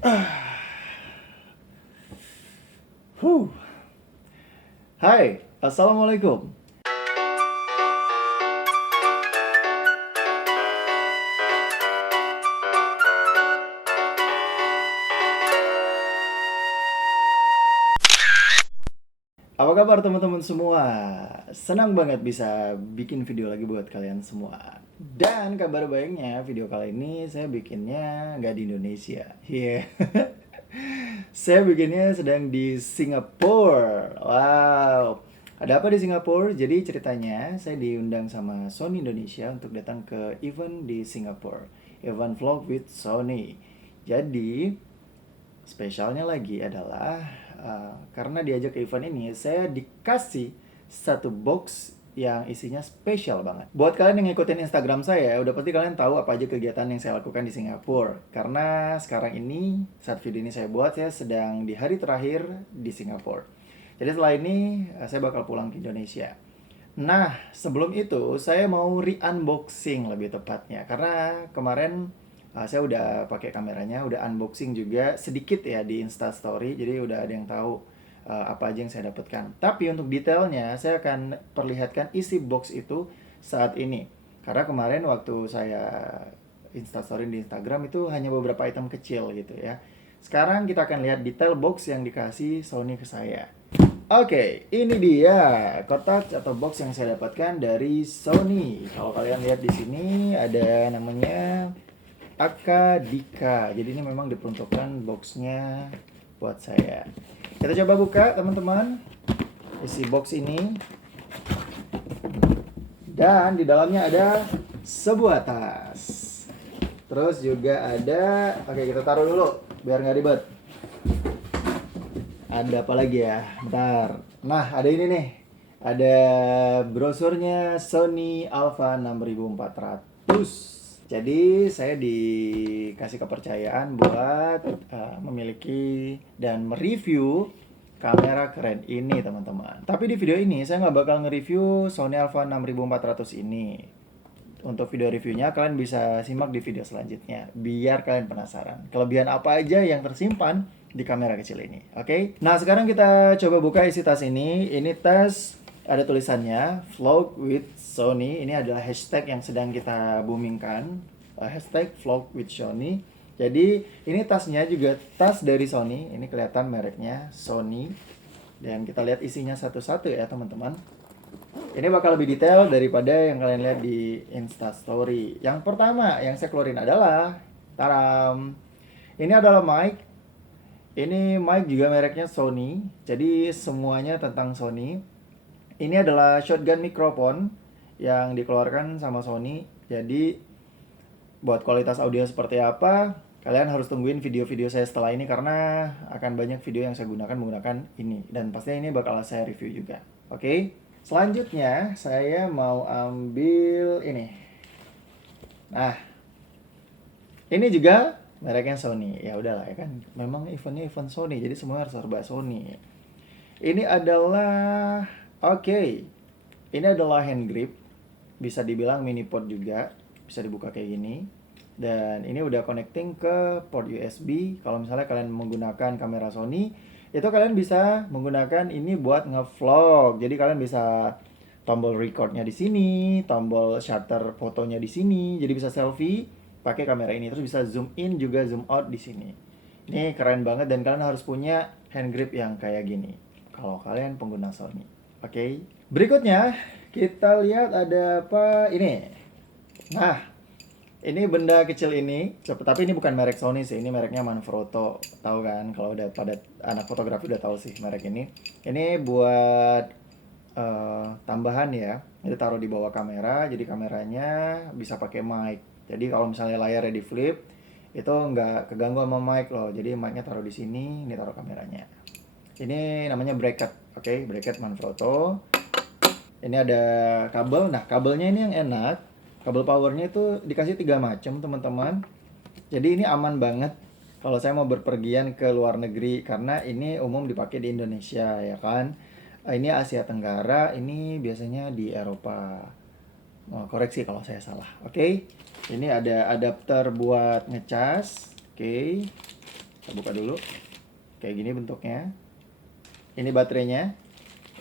Huh. Hai, assalamualaikum. Apa kabar teman-teman semua? Senang banget bisa bikin video lagi buat kalian semua. Dan kabar baiknya video kali ini saya bikinnya nggak di Indonesia. Iya. Saya bikinnya sedang di Singapura. Wow. Ada apa di Singapura? Jadi ceritanya saya diundang sama Sony Indonesia untuk datang ke event di Singapura. Event Vlog with Sony. Jadi spesialnya lagi adalah karena diajak ke event ini, saya dikasih satu box yang isinya spesial banget. Buat kalian yang ngikutin Instagram saya, udah pasti kalian tahu apa aja kegiatan yang saya lakukan di Singapura. Karena sekarang ini, saat video ini saya buat, saya sedang di hari terakhir di Singapura. Jadi setelah ini, saya bakal pulang ke Indonesia. Nah, sebelum itu saya mau re-unboxing lebih tepatnya. Karena kemarin saya udah pakai kameranya, udah unboxing juga sedikit ya di Insta Story. Jadi udah ada yang tahu apa aja yang saya dapatkan. Tapi untuk detailnya saya akan perlihatkan isi box itu saat ini. Karena kemarin waktu saya Insta Story di Instagram itu hanya beberapa item kecil gitu ya. Sekarang kita akan lihat detail box yang dikasih Sony ke saya. Oke, ini dia kotak atau box yang saya dapatkan dari Sony. Kalau kalian lihat di sini ada namanya Akadika. Jadi ini memang diperuntukkan boxnya buat saya. Kita coba buka teman-teman isi box ini. Dan di dalamnya ada sebuah tas. Terus juga ada, oke kita taruh dulu biar nggak ribet. Ada apa lagi ya? Bentar. Nah, ada ini nih. Ada brosurnya Sony Alpha 6400. Jadi saya dikasih kepercayaan buat memiliki dan mereview kamera keren ini teman-teman. Tapi di video ini saya nggak bakal nge-review Sony Alpha 6400 ini. Untuk video reviewnya kalian bisa simak di video selanjutnya biar kalian penasaran kelebihan apa aja yang tersimpan di kamera kecil ini. Oke. Nah, sekarang kita coba buka isi tas ini. Ini tas ada tulisannya Vlog with Sony. Ini adalah hashtag yang sedang kita boomingkan. Hashtag Vlog with Sony. Jadi ini tasnya juga tas dari Sony. Ini kelihatan mereknya Sony. Dan kita lihat isinya satu-satu ya teman-teman. Ini bakal lebih detail daripada yang kalian lihat di Insta Story. Yang pertama yang saya keluarin adalah taram. Ini adalah mic. Ini mic juga mereknya Sony. Jadi semuanya tentang Sony. Ini adalah shotgun microphone yang dikeluarkan sama Sony. Jadi buat kualitas audio seperti apa, kalian harus tungguin video-video saya setelah ini karena akan banyak video yang saya gunakan menggunakan ini dan pastinya ini bakal saya review juga. Oke. Selanjutnya saya mau ambil ini. Nah, ini juga mereknya Sony. Ya udahlah ya kan. Memang eventnya event Sony, jadi semua harus serba Sony. Ini adalah oke. Ini adalah hand grip. Bisa dibilang mini port juga. Bisa dibuka kayak gini. Dan ini udah connecting ke port USB. Kalau misalnya kalian menggunakan kamera Sony, itu kalian bisa menggunakan ini buat ngevlog. Jadi kalian bisa tombol recordnya di sini, tombol shutter fotonya di sini. Jadi bisa selfie pakai kamera ini. Terus bisa zoom in juga zoom out di sini. Ini keren banget dan kalian harus punya hand grip yang kayak gini kalau kalian pengguna Sony. Oke. Berikutnya kita lihat ada apa ini. Nah, ini benda kecil ini, tapi ini bukan merek Sony sih, ini mereknya Manfrotto. Tahu kan? Kalau udah pada anak fotografi udah tahu sih merek ini. Ini buat tambahan ya. Ini taruh di bawah kamera, jadi kameranya bisa pakai mic. Jadi kalau misalnya layarnya di flip, itu nggak keganggu sama mic loh. Jadi mic-nya taruh di sini, ini taruh kameranya. Ini namanya bracket, oke, bracket Manfrotto. Ini ada kabel. Nah, kabelnya ini yang enak. Kabel powernya itu dikasih 3 macam teman-teman. Jadi ini aman banget kalau saya mau berpergian ke luar negeri karena ini umum dipakai di Indonesia ya kan. Ini Asia Tenggara, ini biasanya di Eropa. Oh, koreksi kalau saya salah. Oke. Ini ada adapter buat ngecas. Oke. Saya buka dulu. Kayak gini bentuknya. Ini baterainya,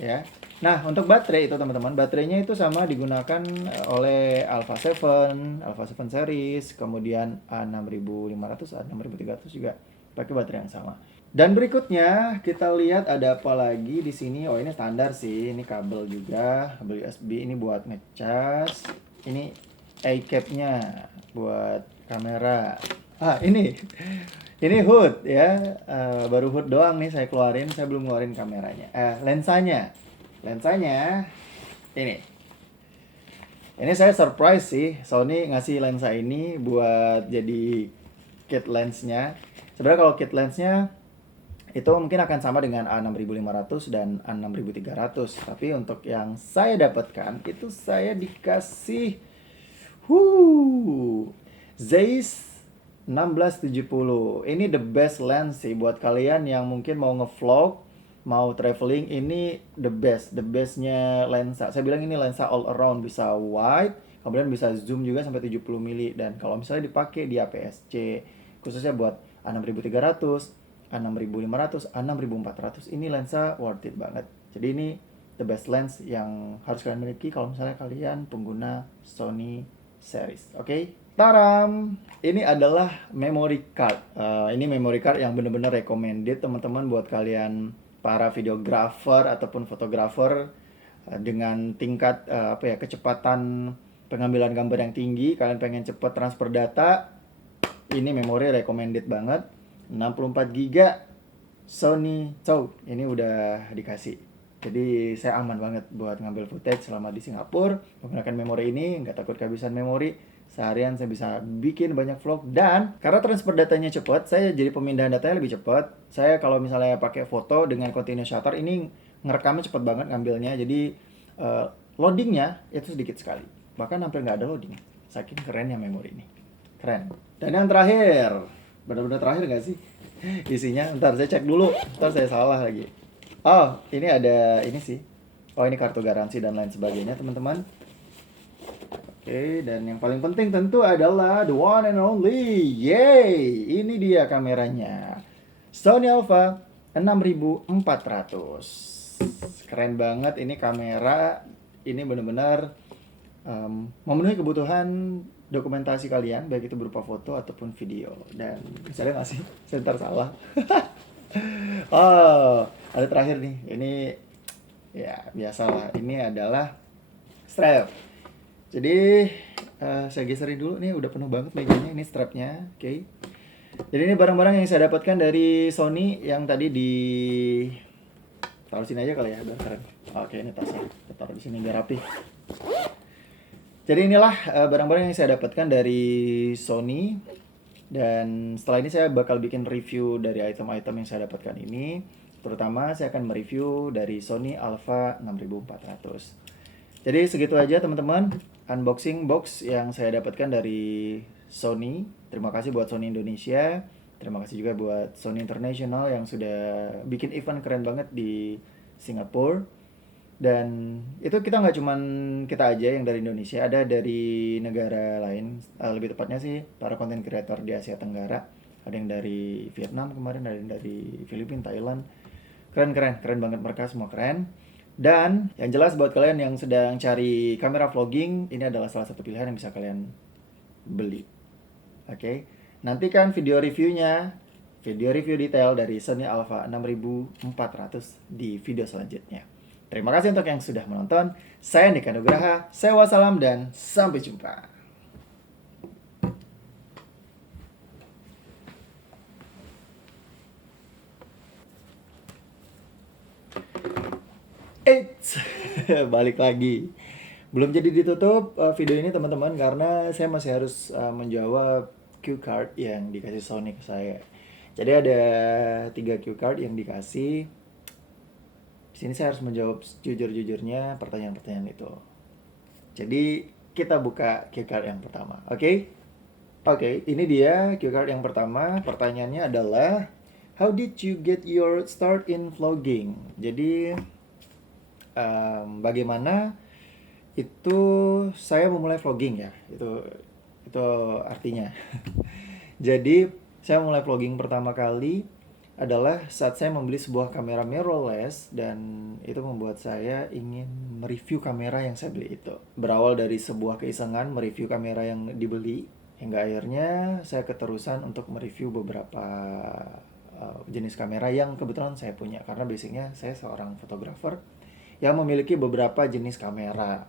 ya. Nah, untuk baterai itu teman-teman, baterainya itu sama digunakan oleh Alpha 7, Alpha 7 series, kemudian A6500, A6300 juga pakai baterai yang sama. Dan berikutnya kita lihat ada apa lagi di sini. Oh, ini standar sih, ini kabel juga, kabel USB ini buat ngecas. Ini A-cap-nya buat kamera. Ini hood ya. Baru hood doang nih saya keluarin, saya belum ngeluarin kameranya. Lensanya. Lensanya ini. Ini saya surprise sih, Sony ngasih lensa ini buat jadi kit lensnya. Sebenarnya kalau kit lensnya itu mungkin akan sama dengan A6500 dan A6300. Tapi untuk yang saya dapatkan itu saya dikasih Zeiss 1670. Ini the best lens sih buat kalian yang mungkin mau ngevlog, mau traveling. Ini the bestnya lensa. Saya bilang ini lensa all around, bisa wide, kemudian bisa zoom juga sampai 70 mili. Dan kalau misalnya dipakai di APS-C, khususnya buat A6300, A6500, A6400, ini lensa worth it banget. Jadi ini the best lens yang harus kalian miliki kalau misalnya kalian pengguna Sony series. Oke? Taram! Ini adalah memory card. Ini memory card yang benar-benar recommended teman-teman buat kalian para videographer ataupun fotografer dengan tingkat kecepatan pengambilan gambar yang tinggi. Kalian pengen cepat transfer data, ini memori recommended banget. 64 GB Sony Chow ini udah dikasih. Jadi saya aman banget buat ngambil footage selama di Singapura menggunakan memori ini, nggak takut kehabisan memori. Seharian saya bisa bikin banyak vlog, dan karena transfer datanya cepat, saya jadi pemindahan datanya lebih cepat. Saya kalau misalnya pakai foto dengan continuous shutter ini ngerekamnya cepat banget ngambilnya, jadi loadingnya itu sedikit sekali, bahkan hampir nggak ada loading, saking kerennya memori ini. Keren. Dan yang terakhir, benar-benar terakhir nggak sih isinya? Ntar saya cek dulu, ntar saya salah lagi. Oh, ini ada ini sih. Oh, ini kartu garansi dan lain sebagainya teman-teman. Oke, dan yang paling penting tentu adalah the one and only. Yay! Ini dia kameranya. Sony Alpha 6400. Keren banget ini kamera. Ini benar-benar memenuhi kebutuhan dokumentasi kalian, baik itu berupa foto ataupun video. Dan misalnya nggak sih? Sebentar salah. Oh, ada terakhir nih. Ini ya biasalah. Ini adalah strap. Jadi saya geserin dulu nih, udah penuh banget mejanya. Ini strapnya, oke. Jadi ini barang-barang yang saya dapatkan dari Sony yang tadi di taruh sini aja kali ya, biar keren. Oke, ini tasnya, kita taruh di sini biar rapi. Jadi inilah barang-barang yang saya dapatkan dari Sony. Dan setelah ini saya bakal bikin review dari item-item yang saya dapatkan ini. Terutama saya akan mereview dari Sony Alpha 6400. Jadi segitu aja teman-teman unboxing box yang saya dapatkan dari Sony. Terima kasih buat Sony Indonesia. Terima kasih juga buat Sony International yang sudah bikin event keren banget di Singapura. Dan itu kita nggak cuman kita aja yang dari Indonesia, ada dari negara lain. Lebih tepatnya sih para content creator di Asia Tenggara. Ada yang dari Vietnam kemarin, ada yang dari Filipina, Thailand. Keren banget, mereka semua keren. Dan yang jelas buat kalian yang sedang cari kamera vlogging, ini adalah salah satu pilihan yang bisa kalian beli. Oke. Nantikan video reviewnya, video review detail dari Sony Alpha 6400 di video selanjutnya. Terima kasih untuk yang sudah menonton. Saya Nika Nugraha, saya wassalam dan sampai jumpa. Eits, balik lagi. Belum jadi ditutup video ini teman-teman, karena saya masih harus menjawab cue card yang dikasih Sony ke saya. Jadi ada 3 cue card yang dikasih. Di sini saya harus menjawab jujur-jujurnya pertanyaan-pertanyaan itu. Jadi kita buka cue card yang pertama, oke? Oke, ini dia cue card yang pertama. Pertanyaannya adalah, how did you get your start in vlogging? Jadi bagaimana itu saya memulai vlogging ya? Itu artinya. Jadi Saya mulai vlogging pertama kali adalah saat saya membeli sebuah kamera mirrorless dan itu membuat saya ingin mereview kamera yang saya beli itu. Berawal dari sebuah keisengan mereview kamera yang dibeli, hingga akhirnya saya keterusan untuk mereview beberapa jenis kamera yang kebetulan saya punya. Karena basicnya saya seorang fotografer yang memiliki beberapa jenis kamera.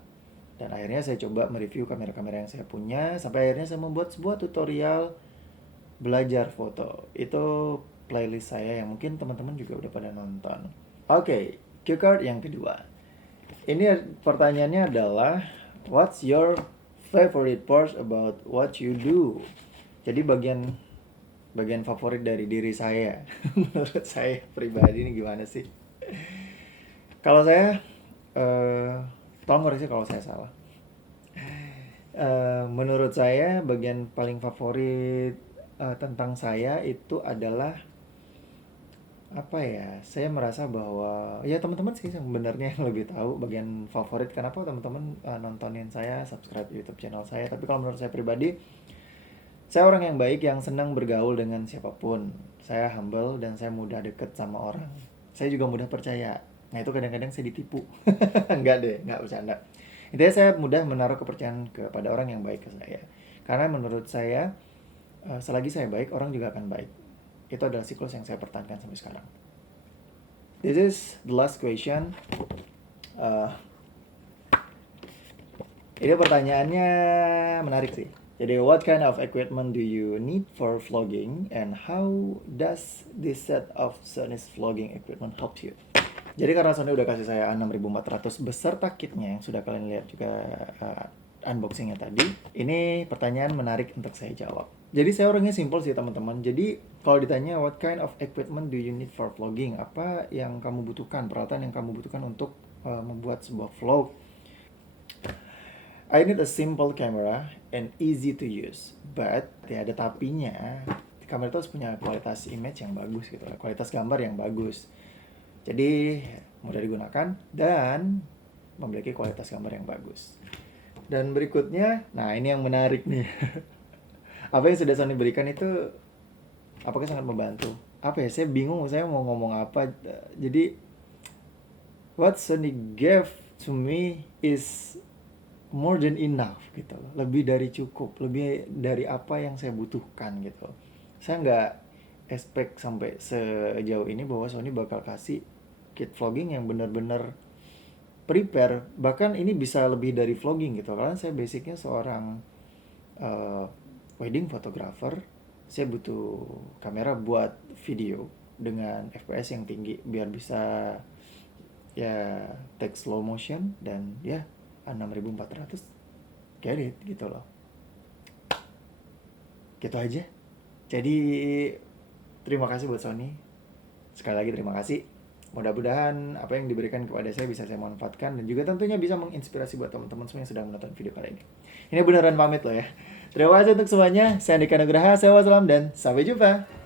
Dan akhirnya saya coba mereview kamera-kamera yang saya punya, sampai akhirnya saya membuat sebuah tutorial belajar foto. Itu playlist saya yang mungkin teman-teman juga udah pada nonton. Oke, cue card yang kedua. Ini pertanyaannya adalah, what's your favorite part about what you do? Jadi bagian favorit dari diri saya. Menurut saya pribadi ini gimana sih? Kalau saya, tolong koreksi kalau saya salah. Menurut saya bagian paling favorit tentang saya itu adalah apa ya, saya merasa bahwa ya teman-teman sih sebenarnya yang lebih tahu bagian favorit kenapa teman-teman nontonin saya, subscribe YouTube channel saya. Tapi kalau menurut saya pribadi, saya orang yang baik yang senang bergaul dengan siapapun. Saya humble dan saya mudah deket sama orang. Saya juga mudah percaya. Nah itu kadang-kadang saya ditipu. Enggak deh, enggak bercanda. Intinya saya mudah menaruh kepercayaan kepada orang yang baik ke saya. Karena menurut saya, selagi saya baik, orang juga akan baik. Itu adalah siklus yang saya pertahankan sampai sekarang. This is the last question. Ini pertanyaannya menarik sih. Jadi, what kind of equipment do you need for vlogging, and how does this set of Sony's vlogging equipment help you? Jadi karena Sony udah kasih saya A6400 beserta kitnya yang sudah kalian lihat juga unboxingnya tadi, ini pertanyaan menarik untuk saya jawab. Jadi saya orangnya simple sih teman-teman. Jadi kalau ditanya what kind of equipment do you need for vlogging, apa yang kamu butuhkan, peralatan yang kamu butuhkan untuk membuat sebuah vlog. I need a simple camera and easy to use, but ya ada tapinya. Kamera itu harus punya kualitas image yang bagus gitu, kualitas gambar yang bagus. Jadi mudah digunakan dan memiliki kualitas gambar yang bagus. Dan berikutnya, nah ini yang menarik nih. Apa yang sudah Sony berikan itu apakah sangat membantu? Apa ya, saya bingung saya mau ngomong apa. Jadi what Sony gave to me is more than enough gitu loh. Lebih dari cukup, lebih dari apa yang saya butuhkan gitu. Saya nggak expect sampai sejauh ini bahwa Sony bakal kasih kit vlogging yang benar-benar prepare. Bahkan ini bisa lebih dari vlogging gitu. Karena saya basicnya seorang wedding photographer. Saya butuh kamera buat video dengan FPS yang tinggi biar bisa ya take slow motion dan ya A6400 get it gitu loh. Gitu aja. Jadi terima kasih buat Sony. Sekali lagi terima kasih. Mudah-mudahan apa yang diberikan kepada saya bisa saya manfaatkan dan juga tentunya bisa menginspirasi buat teman-teman semua yang sedang menonton video kali ini. Ini beneran pamit loh ya. Terima kasih untuk semuanya. Saya Andika Nugraha, saya wassalam dan sampai jumpa.